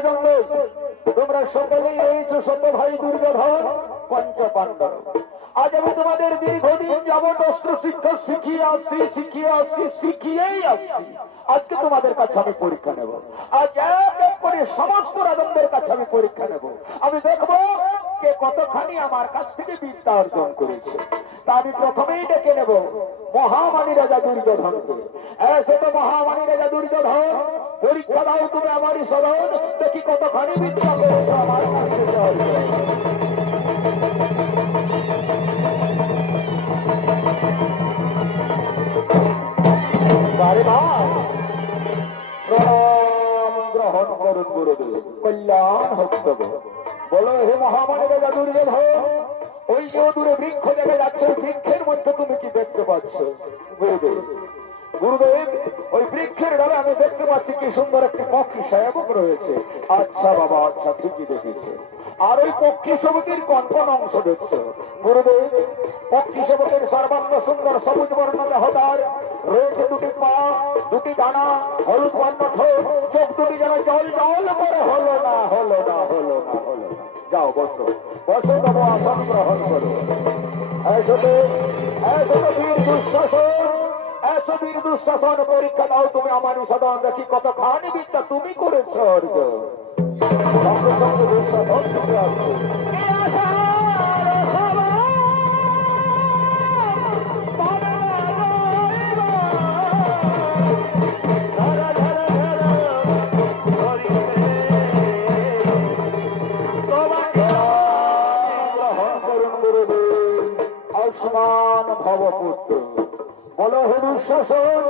রাজন্য, তোমরা সকলেই রয়েছে শত ভাই দুর্যোধন পঞ্চ পাণ্ডব। আজ আমি তোমাদের দীর্ঘদিন যাবৎ অস্ত্র শিক্ষা শিখিয়েই আসছি। আজকে তোমাদের কাছে আমি পরীক্ষা নেব। আজ এক এক করে সমস্ত রাজনদের কাছে আমি পরীক্ষা নেব। আমি দেখবো কে কতখানি আমার কাছ থেকে বিদ্যা অর্জন করেছে। তা আমি প্রথমেই ডেকে নেব মহামানী রাজা দুর্যোধনকে। এসে তো মহামানী রাজা দুর্যোধন, পরীক্ষা দাও তুমি আমারই স্মরণ, দেখি কতখানি বিদ্যা করেছো আমার কাছ থেকে অর্জন। প্রণাম গ্রহণ করুন গুরুদেব, কল্যাণ হস্তব। বলো হে মহামানী রাজা দুর্যোধন, ওই যে দূরে বৃক্ষ দেখা যাচ্ছে, বৃক্ষের মধ্যে তুমি কি দেখতে পাচ্ছ? গুরুদেব, গুরুদেব, ওই বৃক্ষের ডালে আমি দেখতে পাচ্ছি কি সুন্দর একটি পক্ষী শাবক রয়েছে। আচ্ছা বাবা, আচ্ছা, ঠিকই দেখেছে। আর ওই পক্ষী শাবকের কনকন অংশ দেখছো? গুরুদেব, পক্ষী শাবকের সর্বাঙ্গ সুন্দর সবুজ বর্ণ দেহদার, রয়েছে দুটি পা, দুটি ডানা, হলুদ বর্ণ ঠোঁট, চোখ দুটি যেন জল জল করে। হলো না, হলো না, হলো না, হলো না। যাও বসো, বসো বাবু, আসন গ্রহণ করো। বীর দুঃশাসন, পরীক্ষা দাও তুমি আমারই সদন, দেখি কতখানি বিদ্যা তুমি করেছ অর্জন। সঙ্গে সঙ্গে দুঃশাসন থেকে আসছে। ভবপুত্র, বলো হে দুঃশাসন,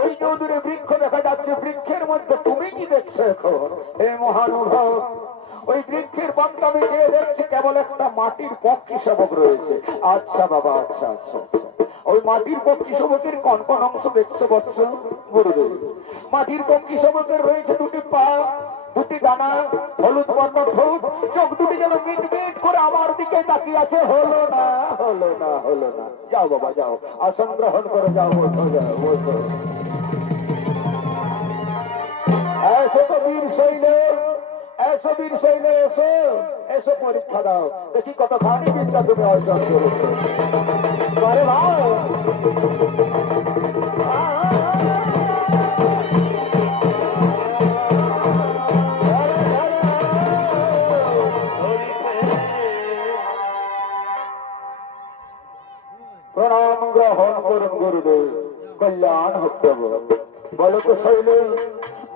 ওই যে দূরে বৃক্ষ দেখা যাচ্ছে, বৃক্ষের মধ্যে তুমি কি দেখছো এখন? হে মহানুভব, ওই বৃক্ষের পাতা আমি চেয়ে দেখছি কেবল একটা মাটির পক্ষী শাবক রয়েছে। আচ্ছা বাবা, আচ্ছা, আচ্ছা, ওই মাটির পক্ষী শাবকের কনকন অংশ দেখছো বৎস? গুরুদেব, মাটির পক্ষী শাবকের রয়েছে দুটি পা, দুটি ডানা, হলুদ বর্ণ ঠোঁট, চোখ দুটি যেন মিট মিট করে আমার দিকে তাকিয়ে আছে। হলো না, হলো না, হলো না। যাও বাবা, যাও, আসন গ্রহণ করে যাও, বসো, যাও, বসো। এসো তো বীর শৈল, এসো বীর শৈল, এসো, এসো পরীক্ষা দাও, দেখি কতখানি বিদ্যা তুমি অর্জন করেছো। আরে ভাই, প্রণাম গ্রহণ করুন গুরুদেব, কল্যাণ হতে। বলো তো শৈল,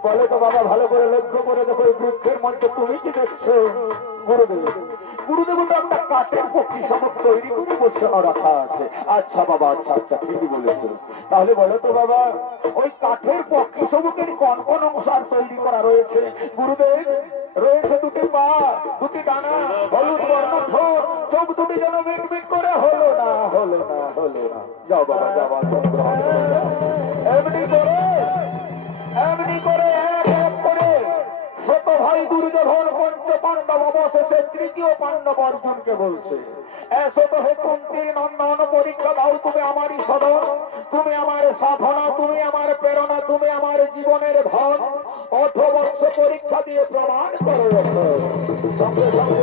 বলো তো বাবা, ভালো করে লক্ষ্য করে দেখো এই বৃক্ষের মধ্যে তুমি কি দেখছো? গুরুদেব, গুরুদেব তো একটা কাঠের পক্ষী শাবক তৈরি করে বসে রাখা আছে। আচ্ছা বাবা, আচ্ছা, আচ্ছা, ঠিকই বলেছো। তাহলে বলো তো বাবা, ওই কাঠের পক্ষী শাবকের কনকন অংশ আর তৈরি করা রয়েছে? গুরুদেব, রয়েছে দুটি পা, দুটি ডানা, হলুদ বর্ণ ঠোঁট, চোখ দুটি যেন মিট মিট করে। হলো না, হলো না, হলো না। যাও বাবা, যাও, এমনি করে, এমনি করে এক এক করে শত ভাই দুর্যোধন পঞ্চ পাণ্ডব অবশেষে তৃতীয় পাণ্ডব অর্জুনকে বলছে, এসো তো হে কুন্তীর নন্দন, পরীক্ষা দাও তুমি আমারই সদন, তুমি আমার সাধনা, তুমি আমার প্রেরণা, তুমি আমার জীবনের ধন। 18 বর্ষ পরীক্ষা দিয়ে প্রমাণ করো। সঙ্গে সঙ্গে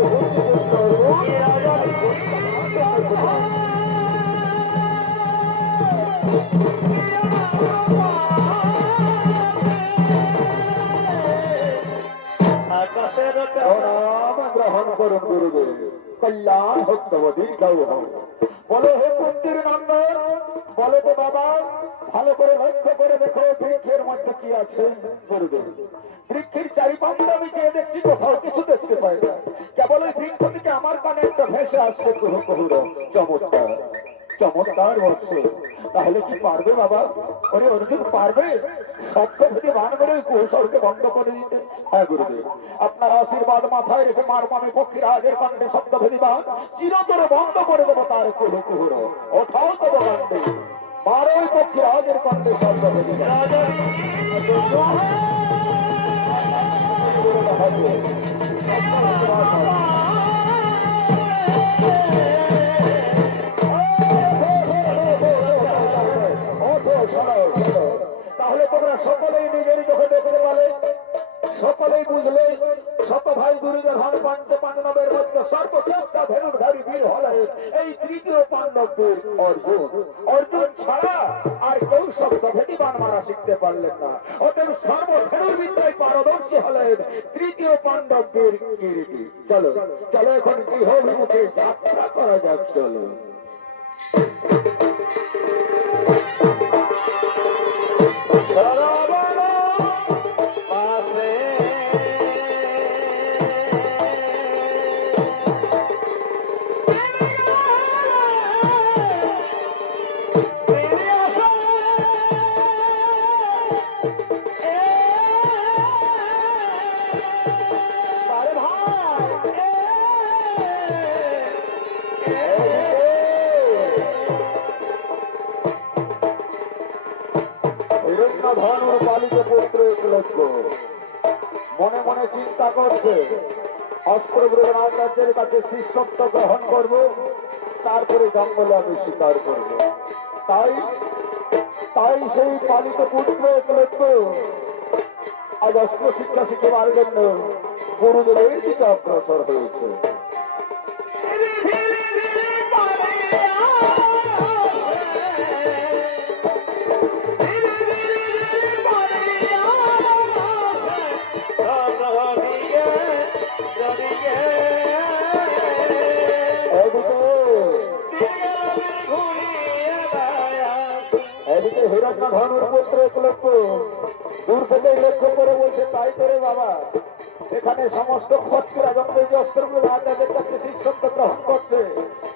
গ্রহণ করুন গুরুদেব, কল্যাণ হস্ত দীর্ঘ। বলো হে কুন্তীর নন্দন, বলো তো বাবা, ভালো করে লক্ষ্য করে দেখো বৃক্ষের মধ্যে কি আছে? গুরুদেব, বৃক্ষের চারিপাশে আমি চেয়ে দেখছি, কোথাও কিছু দেখতে পাই না, কেবল ওই বৃক্ষ থেকে আমার কানে একটা ভেসে আসছে কুহু কুহুর চমৎকার, চমৎকার বর্ষ। তাহলে কি পারবে বাবা? ওরে অর্জুন পারবে শব্দ থেকে বান করে ওই কৌশলকে বন্ধ করে দিতে? হ্যাঁ গুরুদেব, আপনার আশীর্বাদ মাথায় রেখে মারমামে পক্ষী রাজের কণ্ঠে শব্দ ভেদিবান চিরতরে বন্ধ করে দেবো তার কুহু কুহুর। ওঠাও তব কণ্ঠে, মারো ওই পক্ষী রাজের কণ্ঠে শব্দ ভেদিবান। তাহলে তোমরা সকলেই নিজের চোখে দেখতে পালে, সকলে সকলেই বুঝলে শত ভাই দুর্যোধন পঞ্চ পাণ্ডবের মধ্যে সর্বশ্রেষ্ঠ ধনুর্ধারী বীর হলেন এই তৃতীয় পাণ্ডব বীর অর্জুন। অর্জুন ছাড়া আর কেউ শব্দভেদী বাণ মারা শিখতে পারলেন না। অতএব সর্বধনুর্বিদ্যায় পারদর্শী হলেন তৃতীয় পাণ্ডব বীর কিরীটী। চলো চলো এখন গৃহাভিমুখে যাত্রা করা যাক। চলো ধনুর পালিত পুত্র একলব্য মনে মনে চিন্তা করছে অস্ত্র গ্রহণাচার্যের কাছে শিষ্যত্ব গ্রহণ করব, তারপরে জঙ্গলে আমি শিকার করব। তাই তাই সেই পালিত পুত্র একলব্য আজ অস্ত্র শিক্ষা শিখবার জন্য গুরুদেবের দিকে অগ্রসর হয়েছে। এদিকে হিরণ্যধনুর পুত্র একলব্য দূর থেকে লক্ষ্য করে বলছে, তাই করে বাবা এখানে সমস্ত ক্ষত্রিয়রা জঙ্গল যে অস্ত্রগুলো রাজাদের কাছে শিষ্যত্ব গ্রহণ করছে,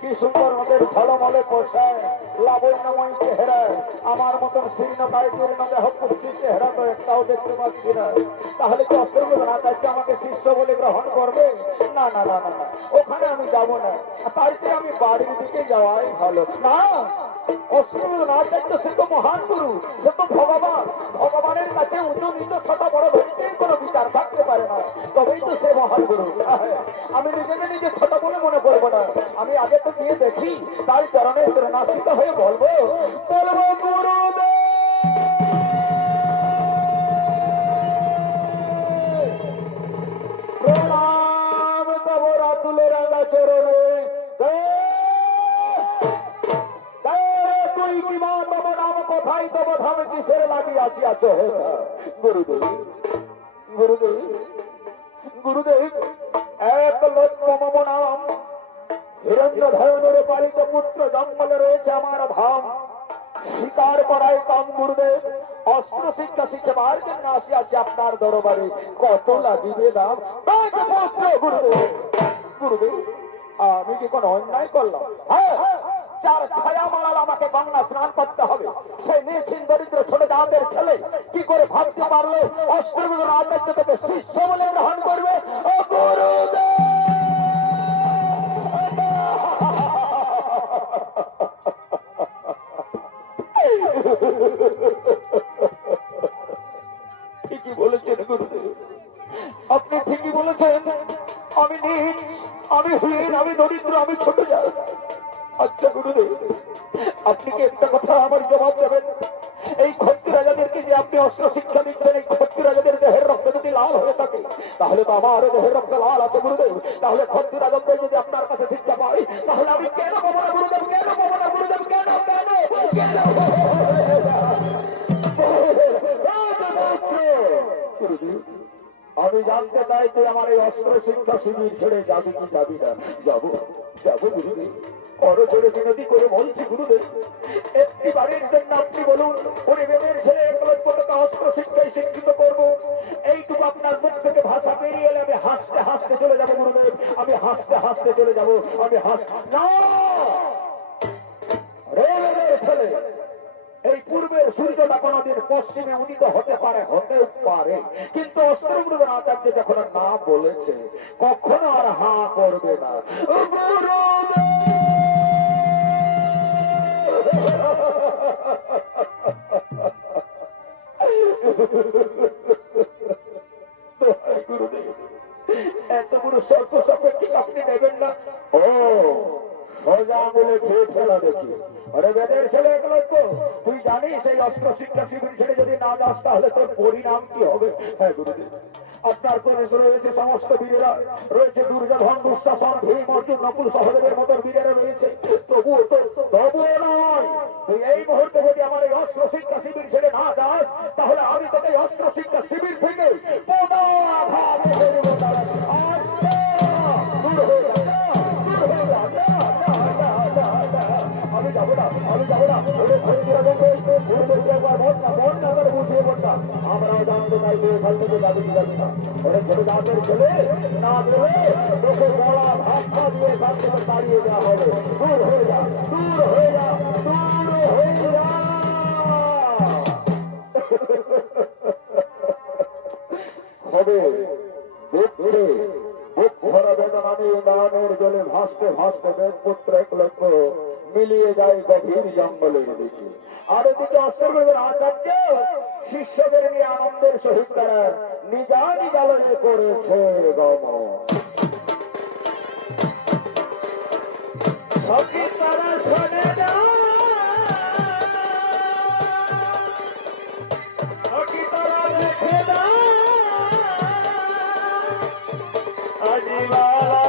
কি সুন্দর ওদের ঝলমলে পোশাক, লাবণ্যময় চেহারা, আমার মতন শীর্ণ কায় জীর্ণ দেহ কুৎসি চেহারা তো একটাও দেখতে পাচ্ছি না। তাহলে কি অস্ত্রগুলো রাজাকে আমাকে শিষ্য বলে গ্রহণ করবে? না না না না না, ওখানে আমি যাব না, তার চেয়ে আমি বাড়ির দিকে যাওয়াই ভালো। না, অস্ত্রগুলো না চাইতো সে তো মহান গুরু, সে তো ভগবান। ভগবানের কাছে উঁচু নিচু ছোট বড় ধরিত্রীর কোনো বিচার থাকতে পারে না, তবেই তো সে মহান গুরু। আমি নিজেকে নিজে ছোট বলে মনে করবো না, আমি আগে তো গিয়ে দেখি, তার চরণে চরণাশ্রিত হয়ে বলবো বলবো গুরুদেব প্রণাম তব রাতুলে রাঙা চরণে। তুই কিবা তব নাম কোথায় তব ধাম কিসের লাগি আসিয়াছ? গুরুদেব গুরুদেব গুরুদেব, এক লক্ষ মম নাম, হিরণ্যধনুর পালিত পুত্র, জঙ্গলে রয়েছে আমার ধাম, শিকার করাই কাম। গুরুদেব অস্ত্র শিক্ষা শিখেবার জন্য আসিয়াছি আপনার দরবারে, কত লাগিবে দাম? গুরুদেব গুরুদেব, আমি কি কোনো অন্যায় করলাম? হ্যাঁ, যার ছায়া মালাল আমাকে গঙ্গা স্নান করতে হবে, সেই নিছিন দরিদ্র ছোট জাতের ছেলে কি করে ভাবতে পারলো অস্ত্রগুলো আচার্য থেকে শিষ্য বলে গ্রহণ করবে? ও গুরুদেব, ঠিকই বলেছেন গুরুদেব, আপনি ঠিকই বলেছেন। আমি নীচ, আমি হীন, আমি দরিদ্র, আমি ছোট জাত। আচ্ছা গুরুদেব, আপনি কি একটা কথা আমার জবাব দেবেন? এই ক্ষত্রিয় রাজাদেরকে যে আপনি অস্ত্র শিক্ষা দিচ্ছেন, এই ক্ষত্রিয় রাজাদের দেহের রক্ত যদি লাল হয়ে থাকে, তাহলে তো আমারও দেহের রক্ত লাল আছে গুরুদেব। তাহলে ক্ষত্রিয় রাজাদের যদি আপনার কাছে শিক্ষা পাই, তাহলে আমি কেন পাবো না গুরুদেব? কেন পাবো না গুরুদেব? কেন কেন কেন? আমি জানতে চাই যে আমার এই অস্ত্র শিক্ষা শিবির ছেড়ে যাবি কি যাবি না? যাবো যাবো গুরুদেব, করো জোরে বিনতি করে বলছি গুরুদেব, একটি বাড়ির জন্য আপনি বলুন, উনি বেদের ছেলে একলব্যকে অস্ত্র শিক্ষায় শিক্ষিত করবো, এইটুকু আপনার মুখ থেকে ভাষা বেরিয়ে এলে আমি হাসতে হাসতে চলে যাবো গুরুদেব, আমি হাসতে হাসতে চলে যাবো, আমি না রে বেদের ছেলে, এই পূর্বের সূর্যটা কোনদিন পশ্চিমে উদিত হতে পারে, হতে পারে, কিন্তু অস্ত্রগুলো আচার্য যখন না বলেছে কখনো আর হা করবে না। গুরুদেব, এত বড় সর্প সাপেক্ষিক আপনি নেবেন না? ও সোজা আঙুলে খেয়ে ফেলা দেখি। আরে বেদের ছেলে একলব্য, তুই জানিস এই অস্ত্র শিক্ষা শিবির ছেড়ে যদি না যাস তাহলে তোর পরিণাম কি হবে? হ্যাঁ গুরুদেব, আপনার কোলে রয়েছে সমস্ত বীরেরা, রয়েছে দুর্যোধন, দুঃশাসন, ভীম, অর্জুন, নকুল, সহদেবের মতো বীরেরা রয়েছে। তবুও নয়, তুই এই মুহূর্তে যদি আমার এই অস্ত্র শিক্ষা শিবির ছেড়ে না যাস, তাহলে আমি তোকে অস্ত্র শিক্ষা শিবির থেকে আমি যাবো না, আমি যাবো না। আমরাও জানতে চাইবো এখান থেকে যাবি যাবি না। ওরে ছেলে জাতের ছেলে না দেবে তোকে বড়া ভাষা দিয়ে এখান থেকে তাড়িয়ে দেওয়া হবে। দূর হয়ে যা, দূর হয়ে যা, দূর হয়ে যা। হবে দেখবে বুক ভরা বেদনা নিয়ে নয়নের জলে ভাসতে ভাসতে বেদপুত্র এক লক্ষ মিলিয়ে যায় গভীর জঙ্গলের দিকে। আর এদিকে অস্ত্রগুলোর আচার্য শিষ্যদের নিয়ে আনন্দের সহিত তারা নিজা নিজালয়ে করেছে গমন। সখী তারা শোনে না, সখী তারা দেখে না, আজিবালা